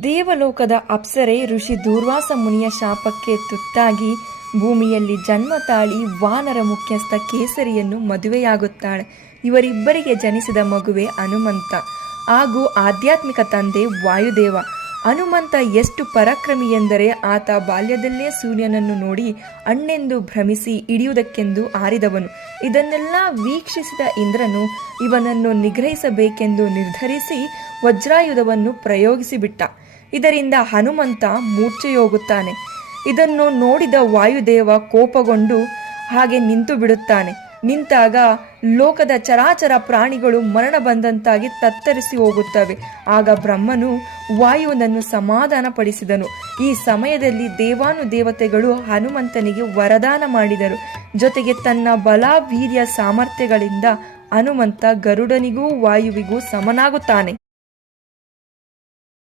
ದೇವಲೋಕದ ಅಪ್ಸರೆ ಋಷಿ ದೂರ್ವಾಸ ಮುನಿಯ ಶಾಪಕ್ಕೆ ತುತ್ತಾಗಿ ಭೂಮಿಯಲ್ಲಿ ಜನ್ಮ ತಾಳಿ ವಾನರ ಮುಖ್ಯಸ್ಥ ಕೇಸರಿಯನ್ನು ಮದುವೆಯಾಗುತ್ತಾಳೆ. ಇವರಿಬ್ಬರಿಗೆ ಜನಿಸಿದ ಮಗುವೆ ಹನುಮಂತ ಹಾಗೂ ಆಧ್ಯಾತ್ಮಿಕ ತಂದೆ ವಾಯುದೇವ. ಹನುಮಂತ ಎಷ್ಟು ಪರಾಕ್ರಮಿ ಎಂದರೆ ಆತ ಬಾಲ್ಯದಲ್ಲೇ ಸೂರ್ಯನನ್ನು ನೋಡಿ ಅಣ್ಣೆಂದು ಭ್ರಮಿಸಿ ಹಿಡಿಯುವುದಕ್ಕೆಂದು ಹಾರಿದವನು. ಇದನ್ನೆಲ್ಲ ವೀಕ್ಷಿಸಿದ ಇಂದ್ರನು ಇವನನ್ನು ನಿಗ್ರಹಿಸಬೇಕೆಂದು ನಿರ್ಧರಿಸಿ ವಜ್ರಾಯುಧವನ್ನು ಪ್ರಯೋಗಿಸಿಬಿಟ್ಟ. ಇದರಿಂದ ಹನುಮಂತ ಮೂರ್ಛೆಯೋಗುತ್ತಾನೆ. ಇದನ್ನು ನೋಡಿದ ವಾಯುದೇವ ಕೋಪಗೊಂಡು ಹಾಗೆ ನಿಂತು ಬಿಡುತ್ತಾನೆ. ನಿಂತಾಗ ಲೋಕದ ಚರಾಚರ ಪ್ರಾಣಿಗಳು ಮರಣ ಬಂದಂತಾಗಿ ತತ್ತರಿಸಿ ಹೋಗುತ್ತವೆ. ಆಗ ಬ್ರಹ್ಮನು ವಾಯುವನ್ನು ಸಮಾಧಾನ ಪಡಿಸಿದನು. ಈ ಸಮಯದಲ್ಲಿ ದೇವಾನುದೇವತೆಗಳು ಹನುಮಂತನಿಗೆ ವರದಾನ ಮಾಡಿದರು. ಜೊತೆಗೆ ತನ್ನ ಬಲ ವೀರ್ಯ ಸಾಮರ್ಥ್ಯಗಳಿಂದ ಹನುಮಂತ ಗರುಡನಿಗೂ ವಾಯುವಿಗೂ ಸಮನಾಗುತ್ತಾನೆ.